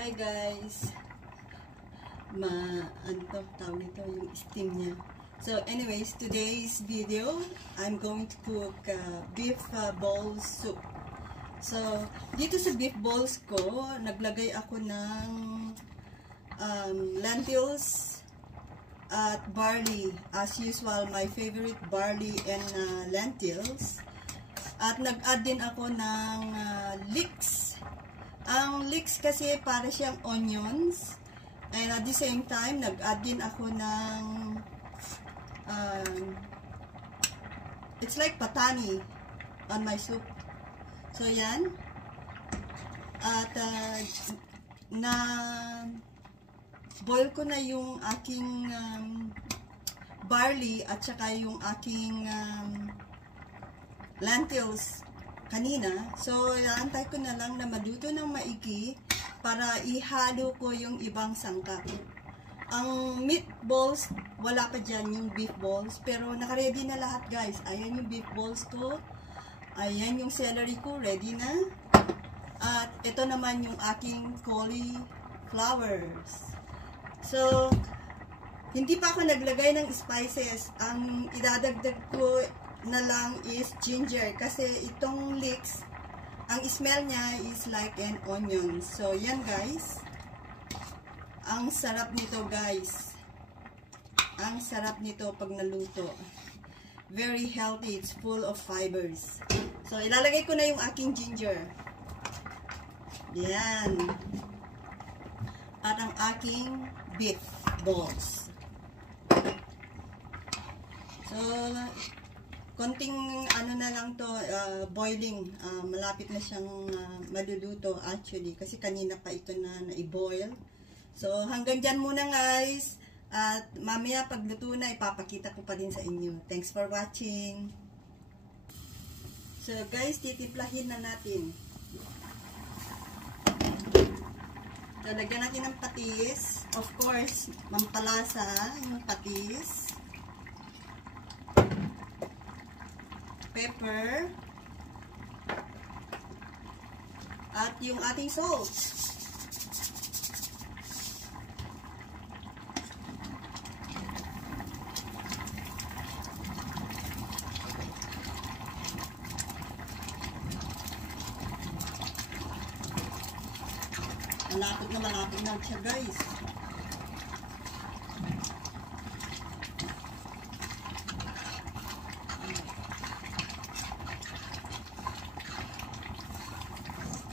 Hi guys. Ano tawag nito, yung steam niya. So anyways, today's video, I'm going to cook beef balls soup. So dito sa beef balls ko, naglagay ako ng lentils at barley. As usual, my favorite barley and lentils. At nag-add din ako ng leeks. Ang leeks kasi para siyang onions. And at the same time, nag-add din ako ng it's like patani on my soup. So yan. At na boil ko na yung aking barley at saka yung aking lentils kanina. So antay ko na lang na maluto ng maigi para ihalo ko yung ibang sangkap. Ang meatballs, wala pa dyan yung beef balls. Pero nakaready na lahat guys. Ayan yung beef balls ko. Ayan yung celery ko, ready na. At ito naman yung aking cauliflowers. So, hindi pa ako naglagay ng spices. Ang idadagdag ko na lang is ginger. Kasi itong leeks, ang smell niya is like an onion. So, yan guys. Ang sarap nito guys. Ang sarap nito pag naluto. Very healthy. It's full of fibers. So, ilalagay ko na yung aking ginger. Yan. At ang aking beef balls. So, konting ano na lang to, boiling. Malapit na siyang maluluto actually. Kasi kanina pa ito na i-boil. So, hanggang dyan muna guys. At mamaya pagluto na, ipapakita ko pa din sa inyo. Thanks for watching. So guys, titimplahin na natin. So, lagyan natin ng patis. Of course, mampalasa yung patis. Pepper. At yung ating salt. Malapit na siya guys.